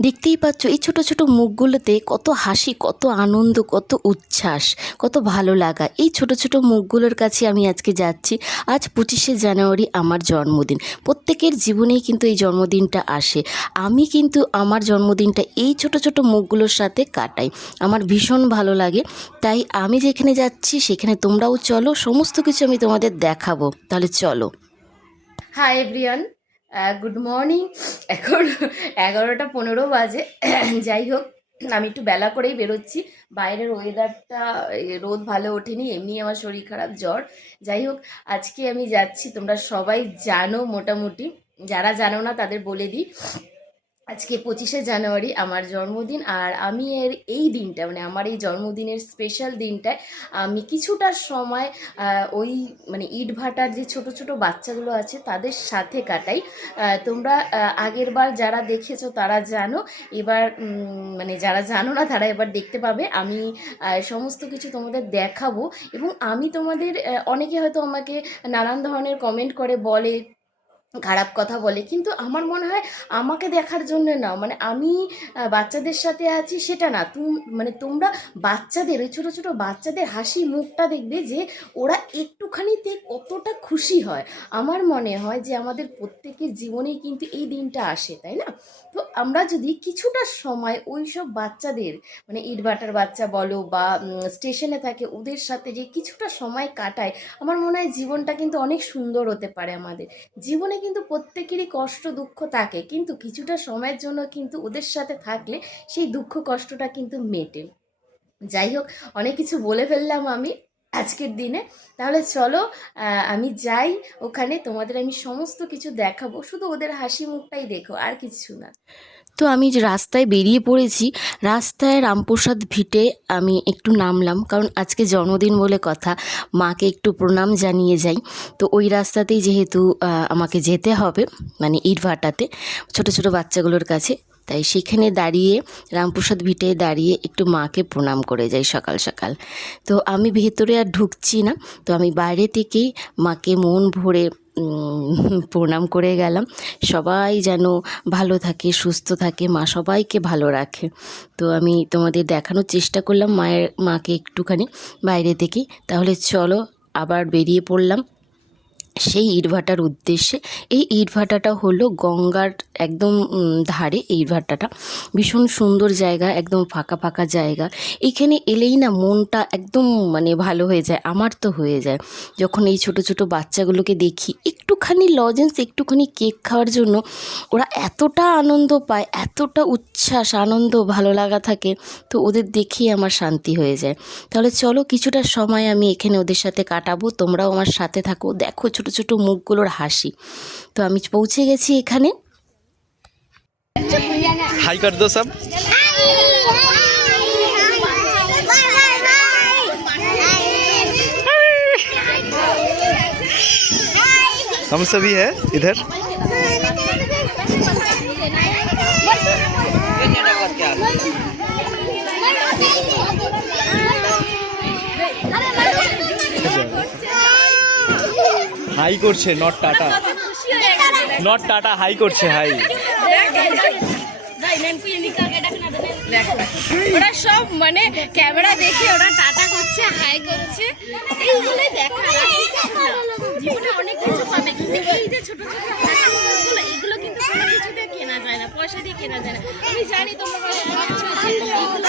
দেখতেই পাচ্ছ এই ছোট ছোট মুখগুলোতে কত হাসি, কত আনন্দ, কত উচ্ছ্বাস, কত ভালো লাগা। এই ছোট ছোট মুখগুলোর কাছে আমি আজকে যাচ্ছি। আজ পঁচিশে জানুয়ারি আমার জন্মদিন। প্রত্যেকের জীবনেই কিন্তু এই জন্মদিনটা আসে। আমি কিন্তু আমার জন্মদিনটা এই ছোট ছোট মুখগুলোর সাথে কাটাই। আমার ভীষণ ভালো লাগে। তাই আমি যেখানে যাচ্ছি সেখানে তোমরাও চলো। সমস্ত কিছু আমি তোমাদের দেখাবো। তাহলে চলো। হাই এভরিওয়ান গুড মর্নিং এখন এগারোটা পনেরো বাজে। যাই হোক, আমি একটু বেলা করেই বেরোচ্ছি। বাইরের ওয়েদারটা রোদ ভালো ওঠেনি, এমনি আমার শরীর খারাপ, জ্বর। যাই হোক, আজকে আমি যাচ্ছি, তোমরা সবাই জানো মোটামুটি। যারা জানো না, তাদের বলে দিই। আজকে পঁচিশে জানুয়ারি আমার জন্মদিন আর আমি এর এই দিনটা মানে আমার এই জন্মদিনের স্পেশাল দিনটায় আমি কিছুটা সময় ওই মানে ইট ভাটার যে ছোট ছোট বাচ্চাগুলো আছে তাদের সাথে কাটাই। তোমরা আগের বার যারা দেখেছ তারা জানো, এবার মানে যারা জানো না তারা এবার দেখতে পাবে। আমি সমস্ত কিছু তোমাদের দেখাবো এবং আমি তোমাদের অনেকে হয়তো আমাকে নানান ধরনের কমেন্ট করে বলে খারাপ কথা বলে। কিন্তু আমার মনে হয় আমাকে দেখার জন্য না। মানে আমি বাচ্চাদের সাথে আছি সেটা না। তুম মানে তোমরা বাচ্চাদের, ওই ছোটো ছোটো বাচ্চাদের হাসি মুখটা দেখবে যে ওরা একটুখানিতে কতটা খুশি হয়। আমার মনে হয় যে আমাদের প্রত্যেকের জীবনেই কিন্তু এই দিনটা আসে, তাই না? তো আমরা যদি কিছুটা সময় ওই সব বাচ্চাদের মানে ইটভাটার বাচ্চা বলো বা স্টেশনে থাকে ওদের সাথে যে কিছুটা সময় কাটায়, আমার মনে হয় জীবনটা কিন্তু অনেক সুন্দর হতে পারে আমাদের। জীবনে কিন্তু প্রত্যেকেরই কষ্ট, দুঃখ থাকে। কিন্তু কিছুটা সময়ের জন্য কিন্তু ওদের সাথে থাকলে সেই দুঃখ, কষ্টটা কিন্তু মেটে। যাই হোক, অনেক কিছু বলে ফেললাম আমি আজকের দিনে। তাহলে চলো আমি যাই, ওখানে তোমাদের আমি সমস্ত কিছু দেখাবো। শুধু ওদের হাসি মুখটাই দেখো, আর কিছু না। তো আমি যে রাস্তায় বেরিয়ে পড়েছি, রাস্তায় রামপ্রসাদ ভিটে আমি একটু নামলাম, কারণ আজকে জন্মদিন বলে কথা। মাকে একটু প্রণাম জানিয়ে যাই। তো ওই রাস্তাতেই যেহেতু আমাকে যেতে হবে মানে ইটভাটাতে, ছোট ছোট বাচ্চাগুলোর কাছে। তাই সেখানে দাঁড়িয়ে, রামপ্রসাদ ভিটে দাঁড়িয়ে একটু মাকে প্রণাম করে যাই সকাল সকাল। তো আমি ভেতরে আর ঢুকছি না। তো আমি বাইরে থেকেই মাকে মন ভরে প্রণাম করে গেলাম। সবাই যেন ভালো থাকে, সুস্থ থাকে, মা সবাইকে ভালো রাখে। তো আমি তোমাদের দেখানোর চেষ্টা করলাম, মায়ের, মাকে একটুখানি বাইরে থেকে তাহলে চলো আবার বেরিয়ে পড়লাম। সেই ইটভাটার উদ্দেশ্যে। এই ইটভাটাটা হলো গঙ্গার একদম ধারে এই ইটভাটাটা। ভীষণ সুন্দর জায়গা, একদম ফাঁকা ফাঁকা জায়গা। এখানে এলেই না মনটা একদম মানে ভালো হয়ে যায়, আমার তো হয়ে যায়। যখন এই ছোট ছোট বাচ্চাগুলোকে দেখি, একটুখানি লজেন্স, একটুখানি কেক খাওয়ার জন্য ওরা এতটা আনন্দ পায়, এতটা উচ্ছ্বাস, আনন্দ, ভালো লাগা থাকে, তো ওদের দেখেই আমার শান্তি হয়ে যায়। তাহলে চলো, কিছুটা সময় আমি এখানে ওদের সাথে কাটাবো, তোমরাও আমার সাথে থাকো, দেখো ছোট ছোট মুখগুলোর হাসি তো আমি পৌঁছে গেছি এখানে हाई कर दो सब हम सभी है इधर হাই করছে not tata not tata hi করছে হাই ওরা সব মানে ক্যামেরা দেখে ওরা টাটা করছে হাই করছে। এইগুলোই দেখা। অনেক কিছু পাবে। এই যে ছোট ছোট কিন্তু কোনো কেনা যায় না, পয়সা দিয়ে কেনা যায় না। আমি জানি তোমরা এইগুলো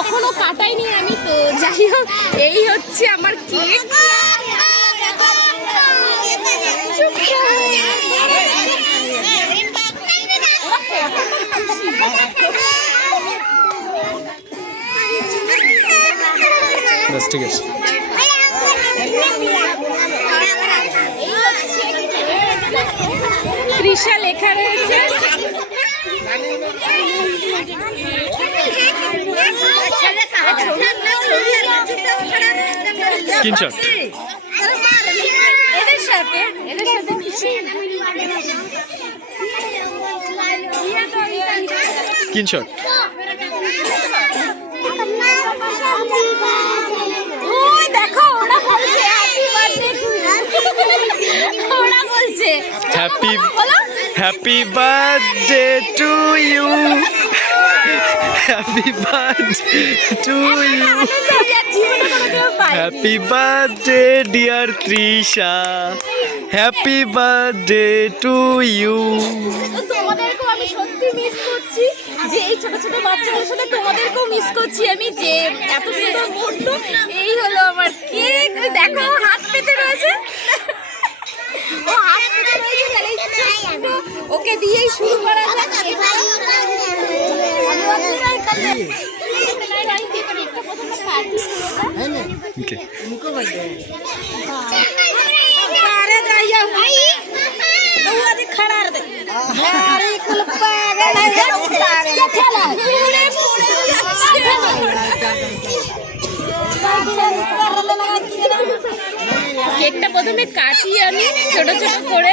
কখনো কাটাইনি আমি তো যাই হোক এই হচ্ছে আমার কেক। চুপ ঠিক আছে। ত্রিশা লেখা রয়েছে স্ক্রিনশট এদের সাথে এদের সাথে স্ক্রিনশট দেখো ওরা বলছে ওরা বলছে happy happy birthday to you happy birthday to you happy birthday dear Trisha happy birthday to you তোমাদেরকেও আমি সত্যি মিস করছি যে এই ছোট ছোট বাচ্চাদের সাথে তোমাদেরকেও মিস করছি আমি যে এত সুন্দর মুহূর্ত। এই হলো আমার কেক দেখো হাত পেতে রয়েছে। ও হাত পেতে রয়েছে ওকে দিয়েই শুরু করা যাক। ওকে কেকটা প্রথমে কাটি আমি ছোট ছোট করে।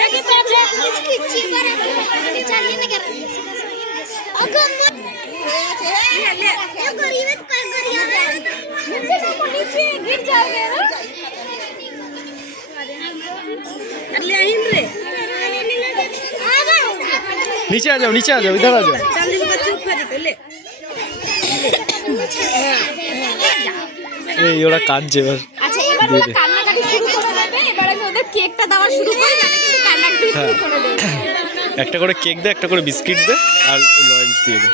নিচে गिर जाएगा নিচে आ जाओ नीचे आ जाओ इधर आ जाओ এই ওরা কাঁদছে এবার আচ্ছা এবার দিয়ে ওরা দে। কান্নাকাটি শুরু করে দেবে এবার আমি ওদের কেকটা দেওয়া শুরু করি তাহলে কিন্তু কান্নাকাটি শুরু হ্যাঁ। করে দেবে একটা করে কেক দে, একটা করে বিস্কিট দে আর লয়েন্স দিয়ে দে।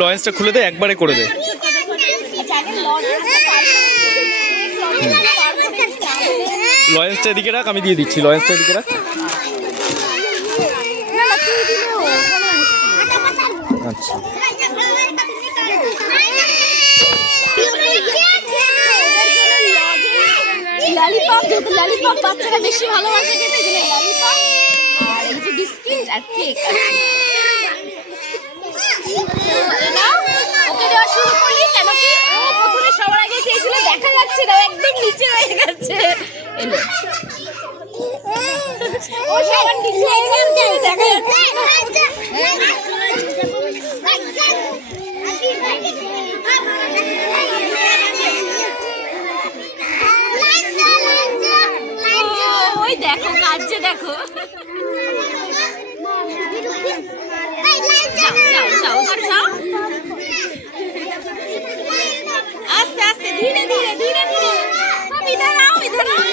লয়েন্সটা খুলে দে, একবারে করে দে। লয়েন্সটা এদিকে রাখ, আমি দিয়ে দিচ্ছি। লয়েন্সটা এদিকে রাখ। আচ্ছা। ললিপপ যেহেতু ললিপপ বাচ্চারা বেশি ভালোবাসে খেতে ললিপপ বিস্কিট আর কেক। ওকে দেওয়া শুরু করলি কেন কি? ও প্রথমে সবার আগে দেখা যাচ্ছে না একদম নিচে হয়ে গেছে। এলো। ও সবার নিচে হয়ে গেছে দেখা যাচ্ছে ওই দেখো কাজে দেখো যাও যাও যাও ওদের যাও আস্তে আস্তে ধীরে ধীরে ধীরে ধীরে সব इधर आओ इधर आओ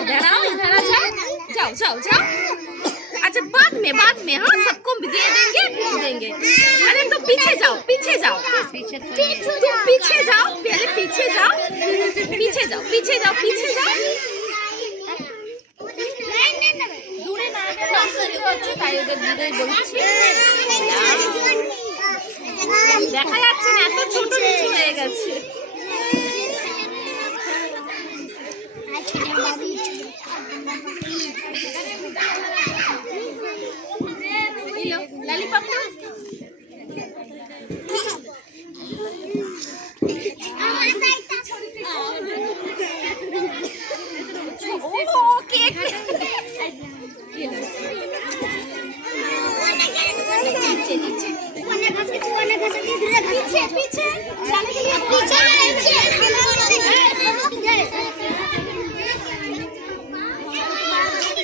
इधर आओ इधर आ जाओ जाओ जाओ जाओ अच्छा बाद में बाद में हाँ सबको दे देंगे फिर देंगे अरे तो पीछे जाओ पीछे जाओ तुम पीछे जाओ पहले पीछे जाओ पीछे जाओ पीछे जाओ पीछे जाओ দূরে না নার্সারি করছে তাই ওদের দূরে বলছি দেখা যাচ্ছে না এত ছোট নিচু হয়ে গেছে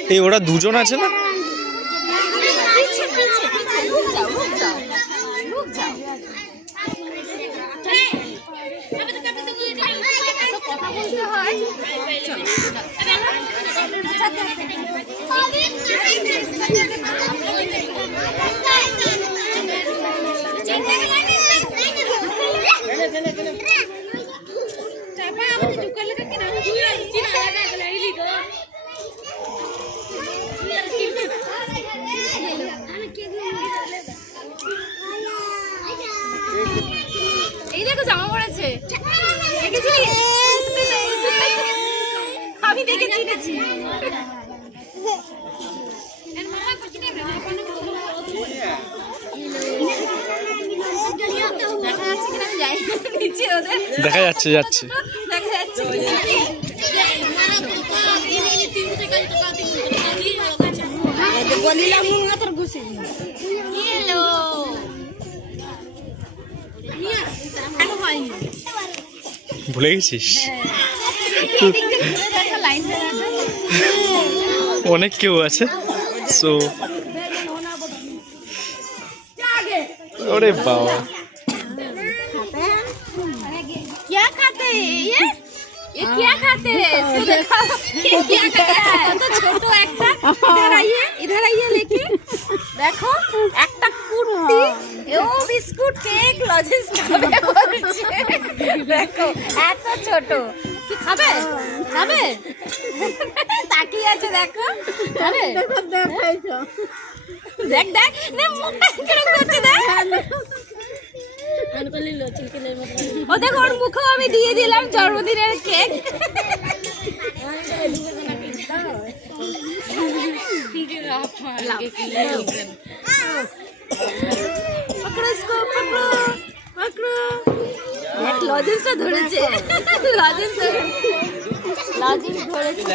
এই ওরা দুজন আছে না? কথা পড়েছে আমি দেখে চিনেছি দেখা যাচ্ছে যাচ্ছে। দেখা যাচ্ছে। বলিলাম ভুলে গেছিস এদিক থেকে ঘুরে দেখো লাইনটা দেখো। অনেক কেউ আছে সো ওরে বাবা क्या खाते हैं ये ये क्या खाते हैं इसको दिखाओ ये क्या खाते हैं तो ছোট একটা इधर आइए इधर आइए लेके দেখো একটা কুর্তি ও বিস্কুট কেক লজেন্স খাবে বলছে। দেখো এত ছোট। কি খাবে? খাবে? তাকিয়ে আছে দেখো। খাবে? দেখ দেখ না মুখটা কীরকম করছে দেখ। ও দেখো ওর মুখেও আমি দিয়ে দিলাম জন্মদিনের কেক। পকড়ো इसको, পকড়ো, পকড়ো। দেখ, লজেন্সটা ধরেছে লজেন্স লজেন্স ধরেছে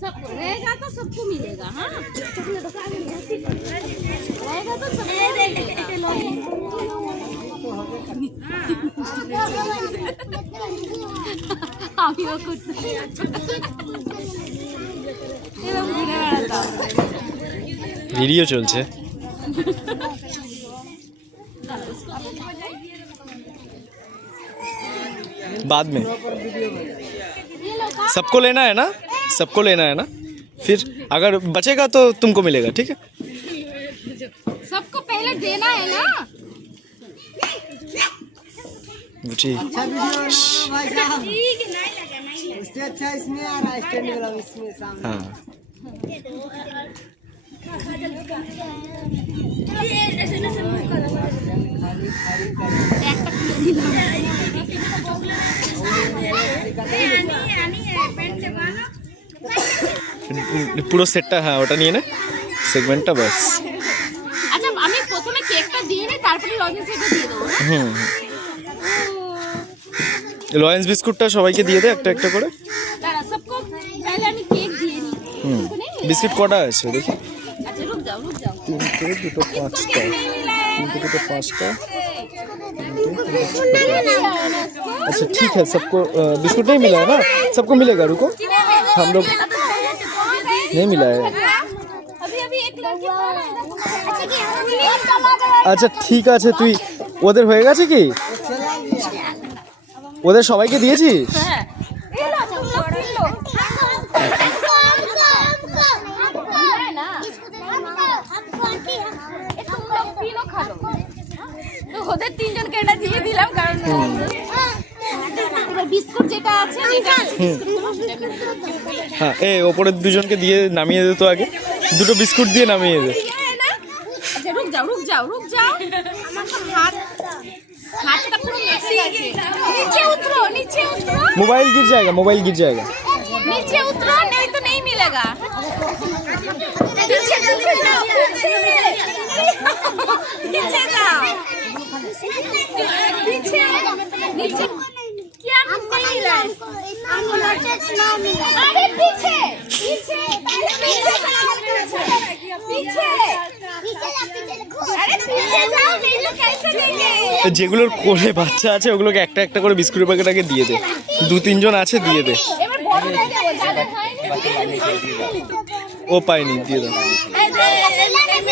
सब रहेगा तो सबको मिलेगा हाँ रहेगा तो सबको আমিও করতে এরকম ঘুরে বেড়াতাম ভিডিও চলছে बाद में। सबको लेना है ना? सबको लेना है ना? फिर अगर बचेगा तो तुमको मिलेगा ठीक है? सबको पहले देना है ना? ठीक इससे अच्छा इसमें आ रहा है स्टैंड वाला इसमें सामने। हाँ। পুরো সেটটা হ্যাঁ ওটা নিয়ে না। সেগমেন্টটা বাস আচ্ছা আমি প্রথমে কেকটা দিয়ে নেই তারপরে লজেন্স সেটটা দিয়ে দেবো। হুম লয়েন্স বিস্কুটটা সবাইকে দিয়ে দে একটা একটা করে। দাঁড়া সবকো তাহলে আমি কেক দিয়ে নি হুম বিস্কুট কটা আছে দেখি। তিনটে দুটো পাঁচটা কেক नहीं मिला है তিনটে দুটো পাঁচটা नहीं मिला है ना इसको अच्छा ठीक है सबको अ, बिस्कुट नहीं मिला है ना सबको मिलेगा रुको हम लोग नहीं मिला है अभी अभी एक लड़की को ना अच्छा कि हम चला गया আচ্ছা ঠিক আছে তুই ওদের হয়ে গেছে কি ওদের সবাইকে দিয়েছিস হ্যাঁ এ ওপরের দুজনকে দিয়ে নামিয়ে দে তো আগে দুটো বিস্কুট দিয়ে নামিয়ে দে ये है ना अच्छा रुक जाओ रुक जाओ रुक जाओ আমার তো হাত হাতটা পুরো মেসে গেছে নিচে उतरो नीचे उतरो मोबाइल गिर जाएगा मोबाइल गिर जाएगा नीचे उतरो नहीं तो नहीं मिलेगा যেগুলোর কোলে বাচ্চা আছে ওগুলোকে একটা একটা করে বিস্কুটের প্যাকেট আগে দিয়ে দে। দু তিনজন আছে দিয়ে দে। ও পায়নি দিয়ে দাও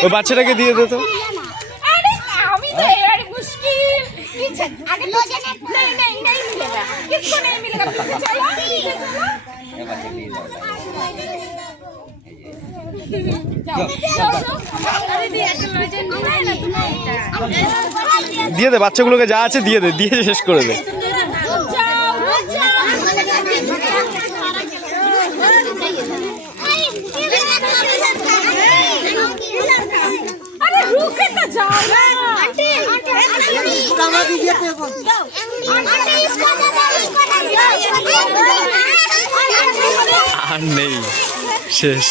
ওই বাচ্চাটাকে দিয়ে দে তো আরে আমি তো এবারে মুশকিল पीछे आगे पीछे नहीं नहीं नहीं मिलेगा किसको नहीं मिलेगा पीछे चलो पीछे चलो जाओ जाओ अरे दिया तो लॉजन नहीं ना तुम्हारा দিয়ে দে বাচ্চাগুলোকে যা আছে দিয়ে দে দিয়ে শেষ করে দে আর নেই শেষ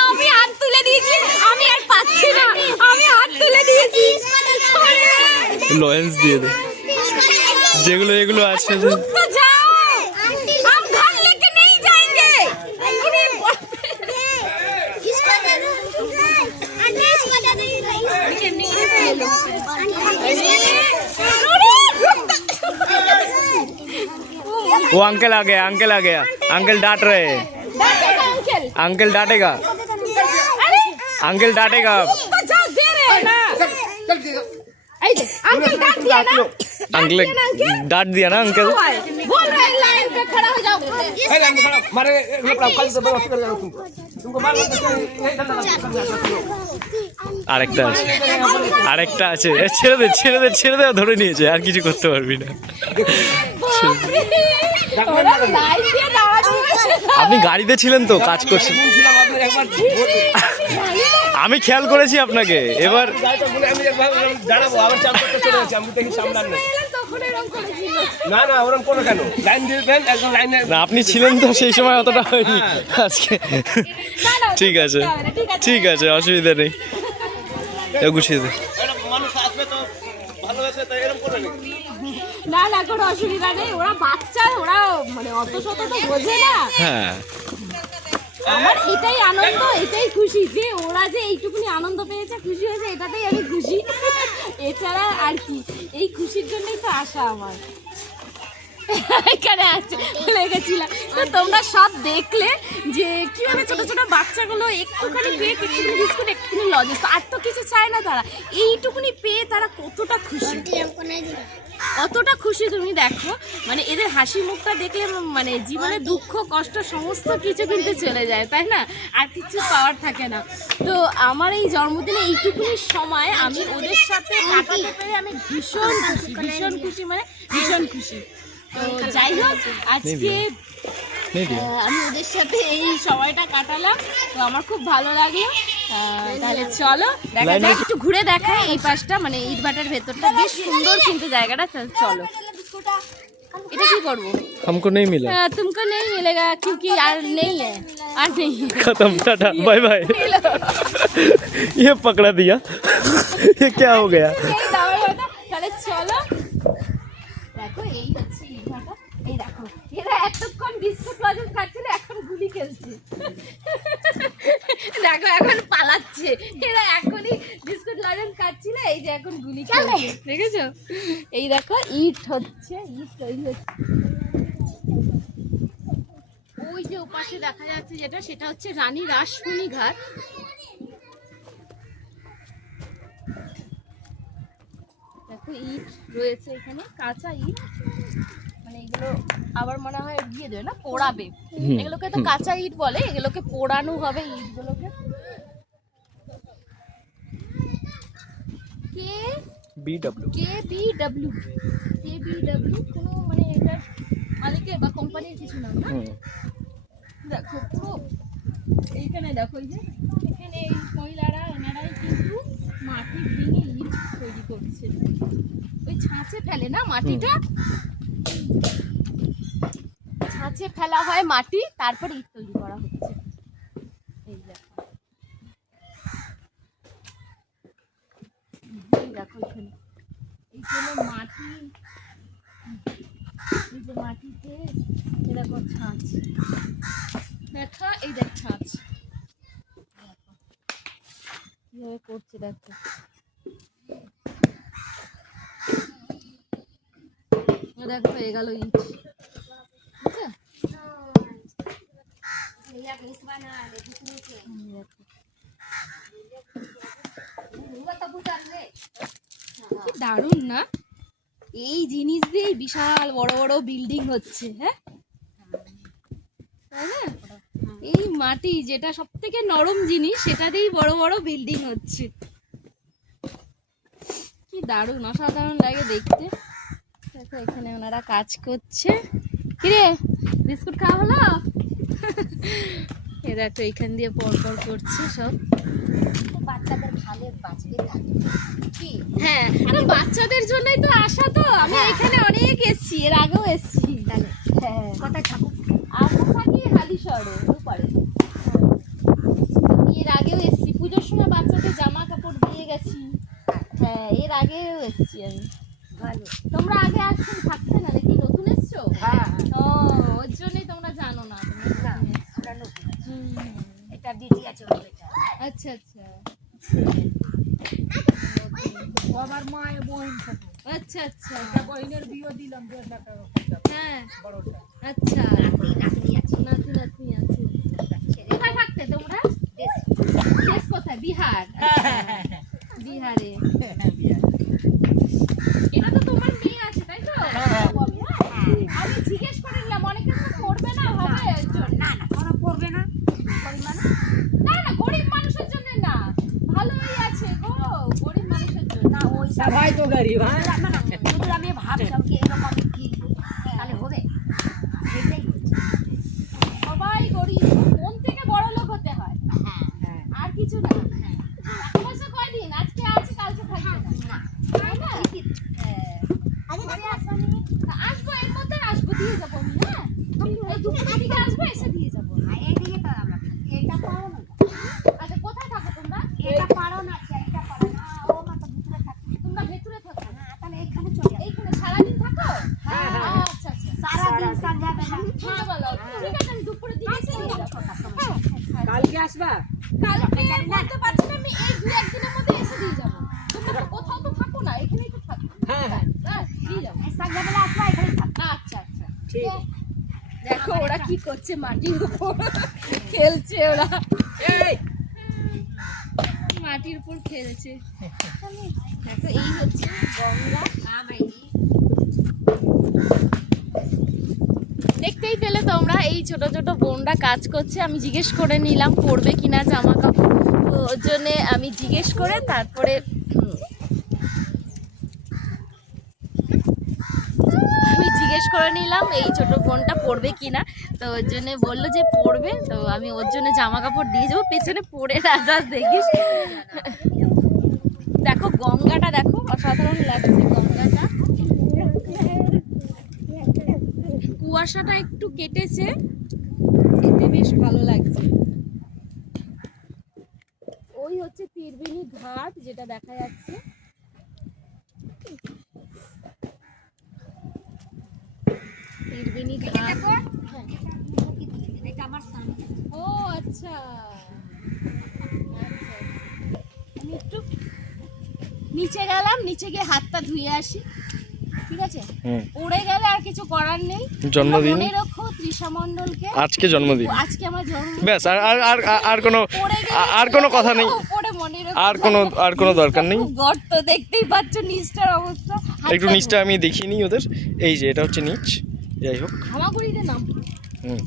আমি হাত তুলে দিয়েছি আমি আর পাচ্ছি না আমি হাত তুলে দিয়েছি লয়েন্স দিয়ে দে যেগুলো এগুলো আছে वो अंकल आ गया, अंकल आ गया। अंकल डांट रहे हैं। अंकल डांटेगा। अंकल डांटेगा। अंकल डांट दिया ना अंकल? बोल रहे लाइन पे खड़ा हो जाओ मारे तुमको मार আরেকটা আছে। আরেকটা আছে। ছেড়ে দে ছেড়ে দে ছেড়ে দে ধরে নিয়েছে আর কিছু করতে পারবি না। আপনি গাড়িতে ছিলেন তো কাজ করছেন। আমি খেয়াল করেছি আপনাকে। এবার দাঁড়াবো আবার চাপ করতে চলে যাচ্ছে আমি দেখি সামলান না তখন এরকম করেছিল না না ওরকম কোনো কেন? লাইন দিয়ে দেন একদম লাইনে না আপনি ছিলেন তো সেই সময় অতটা হয়নি। আজকে। ঠিক আছে। ঠিক আছে অসুবিধা নেই। গুছিয়ে দে। না না কোনো অসুবিধা নেই। ওরা বাচ্চা ওরা মানে অত শত তো বোঝে না। হ্যাঁ। আমার এটাই আনন্দ এটাই খুশি যে ওরা যে এইটুকুনি আনন্দ পেয়েছে খুশি হয়েছে এটাতেই আমি খুশি। এছাড়া আর কি এই খুশির জন্যই তো আশা আমার। এখানে আছে ভুলে গেছিলাম তো তোমরা সব দেখলে যে কীভাবে ছোট ছোট বাচ্চাগুলো একটুখানি পেয়ে একটুখানি বিস্কুট, একটুখানি লজেস আর তো কিছু চায় না তারা। এইটুকুনি পেয়ে তারা কতটা খুশি। কতটা খুশি তুমি দেখো। মানে এদের হাসি মুখটা দেখলে মানে জীবনে দুঃখ, কষ্ট, সমস্ত কিছু কিন্তু চলে যায়, তাই না? আর কিছু পাওয়ার থাকে না। তো আমার এই জন্মদিনে এইটুকুনি সময় আমি ওদের সাথে কাটাতে পেরে আমি ভীষণ খুশি ভীষণ খুশি মানে ভীষণ খুশি। যাই হোক আজকে নেই রে। আহ, আমি ওদের সাথে এই সময়টা কাটালাম তো আমার খুব ভালো লাগলো আহ, তাহলে চলো দেখা যাক একটু ঘুরে দেখাই এই পাশটা মানে ইট ভাটার ভেতরটা বেশ সুন্দর কিন্তু জায়গাটা চ- চলো এটা কি করবো हमको नहीं मिला আহ, तुमको नहीं मिलेगा क्योंकि यार नहीं है আর নেই खत्म टाटा बाय बाय ये पकड़ा दिया ये क्या हो गया এই দাওয়ার কথা, তাহলে চলো দেখো এই দেখো এরা এতক্ষণ বিস্কুট লজেন্স খাচ্ছিল এখন গুলি খেলছে। দেখো এখন পালাচ্ছে। এরা এখনই বিস্কুট লজেন্স খাচ্ছিল এই যে এখন গুলি খেলছে। দেখেছ? এই দেখো ইট হচ্ছে ইট তৈরি হচ্ছে। ওই যে ওপাশে দেখা যাচ্ছে যেটা সেটা হচ্ছে রানী রাসমণি ঘাট। দেখো ইট রয়েছে এখানে কাঁচা ইট। মানে এগুলো আবার মনে হয় দিয়ে দেবে না পোড়াবে। এগুলোকে তো কাঁচা ইট বলে এগুলোকে পোড়ানো হবে ইটগুলোকে। কে? বিডব্লিউ কে বিডব্লিউ কে বিডব্লিউ কোনো মানে এটা মালিকের বা কোম্পানির কিছু নাম না? দেখো পুরো এইখানে দেখো এই যে এখানে এই মহিলারা এনারাই কিন্তু মাটি ভেঙে করছে ওই ছাঁচে ফেলে না মাটিটা? ছাঁচে ফেলা হয় মাটি তারপর ইট তৈরি করা হচ্ছে। এই দেখো। এই দেখো এখানে। এইখানে মাটি। এই যে মাটিতে এরকম ছাঁচ। দেখা এই দেখ ছাঁচ। দেখো। কীভাবে করছে দেখো। দেখো, হয়ে দারুণ, না? এই জিনিস দিয়েই বিশাল বড় বড় বিল্ডিং হচ্ছে হ্যাঁ? তাই না? এই মাটি যেটা সব থেকে নরম জিনিস, সেটা দিয়েই বড় বড় বিল্ডিং হচ্ছে। কি দারুণ, অসাধারণ লাগে দেখতে। দেখো এখানে ওনারা কাজ করছে। কিরে বিস্কুট খাওয়া হলো? এ দেখো এখান দিয়ে পর পর করছে সব। বাচ্চাদের ভালো বাঁচবে কি? হ্যাঁ বাচ্চাদের জন্যই তো আসা তো। আমি এখানে অনেক এসেছি এর আগেও এসেছি। হ্যাঁ থাকি ওপারে আমি এর আগেও এসেছি। পুজোর সময় বাচ্চাদের জামা কাপড় দিয়ে গেছি। হ্যাঁ এর আগেও এসেছি আমি। ভালো। তোমরা আগে থাকতে না? নাকি নতুন এসছো? হ্যাঁ ও ওর জন্যই তোমরা জানো না তোমরা নতুন এসছো। আমরা নতুন আছি। হুম, হুম। এটা দিদি আছে আচ্ছা আচ্ছা। আমার মায়ের বোন আচ্ছা আচ্ছা। বিয়ে দিলাম দেড় লাখ টাকা হ্যাঁ। বড়টা। আচ্ছা। নাতি নাতনি আছে। নাতি নাতনি আছে। কোথায় থাকতে তোমরা? দেশ। কোথায়? বিহার। আচ্ছা, বিহারে এটা তো তোমার মেয়ে আছে তাই তো আমি জিজ্ঞেস করে নিলাম অনেকে তো করবে না হবে একজন না না কোনো পড়বে না পরিমাণ না না গরিব মানুষের জন্য না ভালোই আছে গো গরিব মানুষের জন্য না ওই সবাই তো গরিব হ্যাঁ না না শুধু আমি ভাবছিলাম কি এরকম আমি কিনবো তাহলে হবে এটাই হচ্ছে। সবাই গরিব মন থেকে বড় লোক হতে হয় হ্যাঁ হ্যাঁ আর কিছু না টাকা পয়সা কয়দিন আজকে আছে কালকে থাকবে না তাই না হ্যাঁ। আসব এর মধ্যে আসব দিয়ে যাব আমি হ্যাঁ এই দুপুরের দিকে আসব এসে দিয়ে যাব আর এইদিকে তো আমরা এটা পারো না আচ্ছা কোথায় থাকো তোমরা এটা পারো না এটা পারো না ও মাথা ভিতরে থাকে তোমরা ভেতরে থাকো হ্যাঁ তাহলে এখানে চলে আসো এইখানে সারাদিন থাকো হ্যাঁ, হ্যাঁ। আচ্ছা আচ্ছা সারাদিন সন্ধ্যাবেলা সন্ধ্যাবেলা ঠিক আছে আমি দুপুরের দিকে এসে দিয়ে যাব কালকে আসবা? কালকে বলতে পারছি না আমি এই দু একদিনের মধ্যে এসে দিয়ে যাব। তোমরা তো কোথাও তো থাকো না এখানেই তো থাকো। হ্যাঁ। হ্যাঁ হ্যাঁ দিয়ে যাব। সন্ধ্যাবেলা আসবা এখানে থাকো। আচ্ছা আচ্ছা। ঠিক আছে। দেখো ওরা কি করছে মাটির উপর। খেলছে ওরা। মাটির উপর খেলছে। দেখো এই হচ্ছে গঙ্গা দেখতেই পেলে তোমরা এই ছোট ছোট বোনরা কাজ করছে, আমি জিজ্ঞেস করে নিলাম, পরবে কিনা জামা কাপড় ওর জন্যে আমি জিজ্ঞেস করে তারপরে আমি জিজ্ঞেস করে নিলাম, এই ছোট বোনটা পরবে কিনা। তো ওর জন্য বলল যে পরবে, তো আমি ওর জন্য জামা কাপড় দিয়ে যাব, পেছনে পরে রাজা দেখিস। দেখো গঙ্গাটা, দেখো অসাধারণ লাগছে গঙ্গাটা। কুয়াশাটা একটু কেটেছে এতে বেশ ভালো লাগছে। ওই হচ্ছে তীরবেণী ঘাট যেটা দেখা যাচ্ছে। ঘাট। আমার ও আচ্ছা আচ্ছা। আমি একটু নিচে গেলাম নিচে গিয়ে হাতটা ধুয়ে আসি। ঠিক আছে? হুম। গেলে আর কিছু করার নেই। জন্মদিন? মনে রাখো তৃষা মণ্ডলকে। আজকে জন্মদিন। আজকে আমার জন্মদিন। ব্যাস আর আর আর কোনো আর কোনো কথা নেই। আর কোনো আর কোনো দরকার নেই। গর্ত দেখতেই পাচ্ছ নিচটার অবস্থা। একটু নিচটা আমি দেখিয়ে নিই ওদের। এই যে এটা হচ্ছে নিচ। যাই হোক। হামাগুড়িতে নাম। হুম।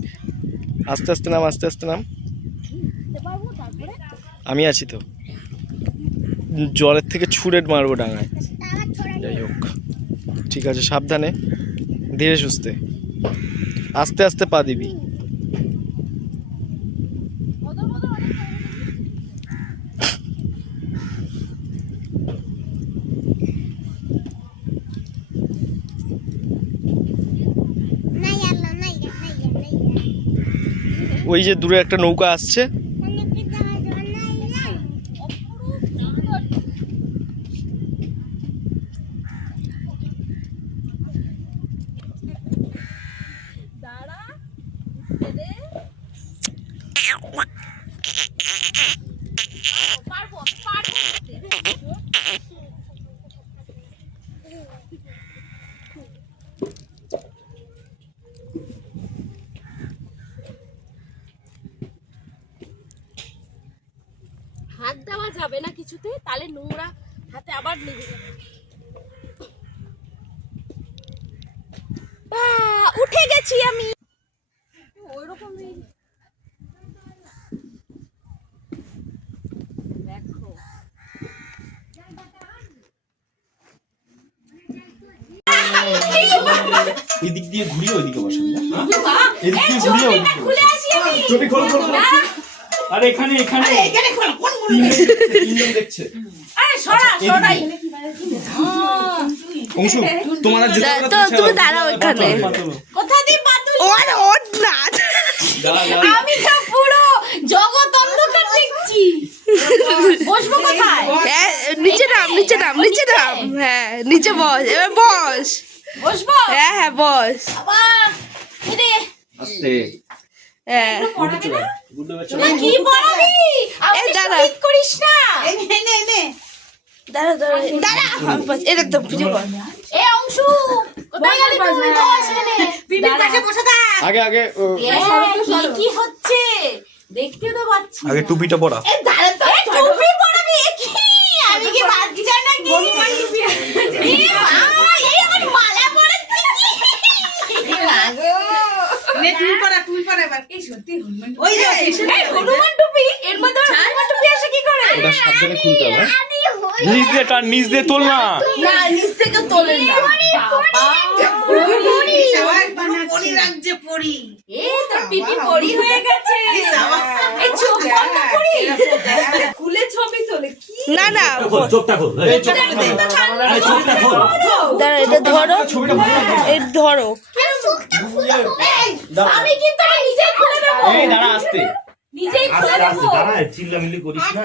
আস্তে আস্তে নাম আস্তে আস্তে নাম। আমি আছি তো। জলের থেকে ছুঁড়ে মারবো ডাঙায়। যাই হোক। ঠিক আছে সাবধানে ধীরে সুস্থে। আস্তে আস্তে পা দিবি। ওই যে দূরে একটা নৌকা আসছে দাঁড়া দে পারব পারব হাত দেওয়া যাবে না কিছুতে তাহলে নোংরা হাতে আবার লেগে যাবে। বাহ, উঠে গেছি আমি। এদিক দিয়ে ঘুরিয়ে ওইদিকে বসা। এদিক দিয়ে ঘুরিয়ে ওইদিকে চটি খোল খোল খোল। আরে এখানে এখানে। তিনজন দেখছে যেতে হবে তো তুমি দাঁড়াও এখানে। কোথা দিয়ে পাতুল? ওর ওর না। দাঁড়া, দাঁড়া। আমি তো পুরো জগৎ অন্ধকার দেখছি। বসবো কোথায়? হ্যাঁ নিচে নাম নিচে নাম নিচে নাম। হ্যাঁ নিচে বস এবার বস। বসবো? হ্যাঁ হ্যাঁ বস। আস্তে। আগে আগে ও, কি কি হচ্ছে? দেখতে তো পাচ্ছি আগে টুপিটা পরা। এ দাঁড়া তো টুপি পরাবি? এ কি? আমি কি বাচ্চা নাকি? হনুমান টুপি। এ বাবা এই আমার মালা পরাচ্ছে কি? নে তুই পড়া তুই পড়া এবার। এই সত্যি হনুমান ওই যে এই হনুমান টুপি এর মধ্যে হনুমান টুপি আসে কি করে? ওটা সাবধানে খুলতে হবে? দিয়ে টান নিচ দিয়ে তোল না। না নিচ থেকে তোলেন না। বাবা। সবাই পুরো পরি রাজ্যে পরি এ তোর পিপি পরি হয়ে গেছে। এই চোখ বন্ধ করি খুলে ছবি তোলে কি? না না। চোখটা খোল এই চোখটা খোল। আরে চোখটা খোল। দাঁড়া এটা ধরো। এই, আমি কিন্তু নিজেই খুলে দেবো এই দাঁড়া আস্তে। নিজেই খুলে দেবো আস্তে দাঁড়া চিল্লামিল্লি করিস না।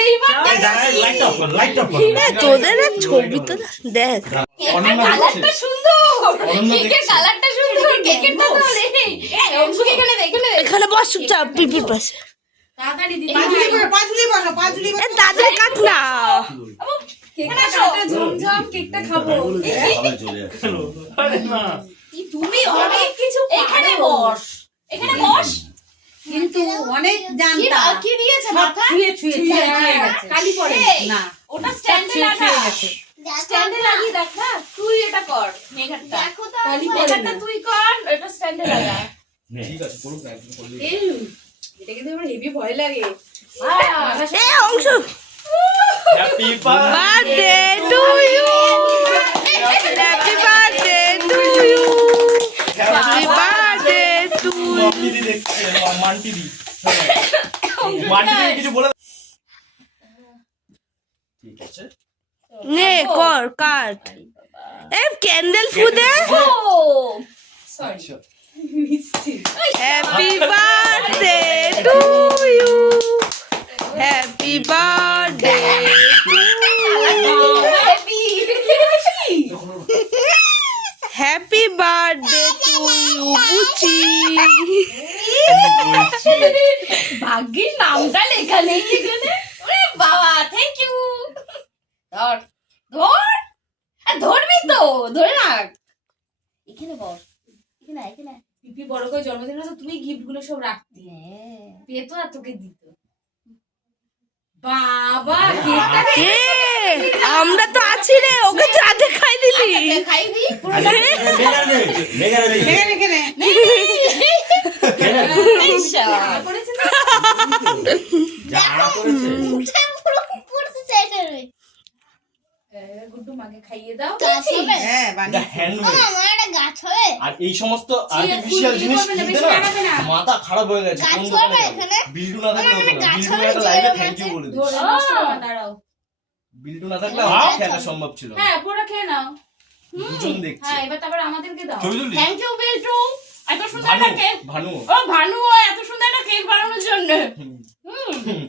এইবার এই দাঁড়া লাইট অফ কর লাইট অফ কর। এ, তোদের ছবি তো দেখ। কালারটা সুন্দর। কেকের কালারটা সুন্দর। কেকেরটা তো নেই। এখানে দেখে এখানে বস চুপচাপ পিপির পাশে। তাড়াতাড়ি দি পাঁচুলি পাঁচুলি পাঁচুলি তাড়াতাড়ি কাট না। কেকটা আসো। ঝমঝম কেকটা খাব। তুমি অনেক কিছু এখানে বস। এখানে বস। কিন্তু অনেক কি কি দিয়েছে মাথা? ছুঁয়ে ছুঁয়ে ছুঁয়ে ছুঁয়ে গেছে। কালি পড়ে না। ওটা স্ট্যান্ডে লাগা। স্ট্যান্ডে লাগিয়ে দেখ না? তুই এটা কর মেঘারটা কালি পড়ে তুই কর এটা স্ট্যান্ডে লাগা। ঠিক আছে করুক না একদিন করলেই। এই, এটা কিন্তু আমার হেভি ভয় লাগে। অংশ। Happy birthday happy birthday to you happy birthday to mummy দি দেখছে মান্টি দি মান্টি দি কিছু বলে ঠিক আছে। নে কর কাট। এ ক্যান্ডেল ফুদে। ও happy birthday to you happy birthday baby happy birthday to you Buchi ভাগ্যিস নামটা লেখা নেই এখানে। ওরে বাবা থ্যাংক ইউ ধর ধর। আর ধরবি তো ধরে রাখ। এখানে বস এখানে এখানে পিপি বড় করে জন্মদিনে তো তুমি গিফটগুলো সব রাখতি। হ্যাঁ। পেতো আর তোকে দিত। বাবা আমরা তো আছি রে ওকে চাঁদে খাই দিলি। আচ্ছা, খাই দি মেঘারে এখানে এখানে করেছে না জানা করেছে গুড্ডু মাকে খাইয়ে দাও। হ্যাঁ এটা হ্যান্ডমেড আর এই সমস্ত আর্টিফিশিয়াল জিনিস কিনতে না মাথা খারাপ হয়ে গেছে কোন দোকানে বিল্ডু না থাকলে হতো বিল্ডু একটা লাইভে থ্যাংক ইউ বলে দিস ধরে নষ্ট হবে না, দাঁড়াও। বিল্ডু না থাকলে আমার খেলা সম্ভব ছিল হ্যাঁ পুরো খেয়ে নাও। দুজন দেখছে। হ্যাঁ এবার তারপর আমাদেরকে দাও। Thank you Biltu. এত সুন্দর একটা কেক ভানু। ও ভানু এত সুন্দর একটা কেক বানানোর জন্য। হুম।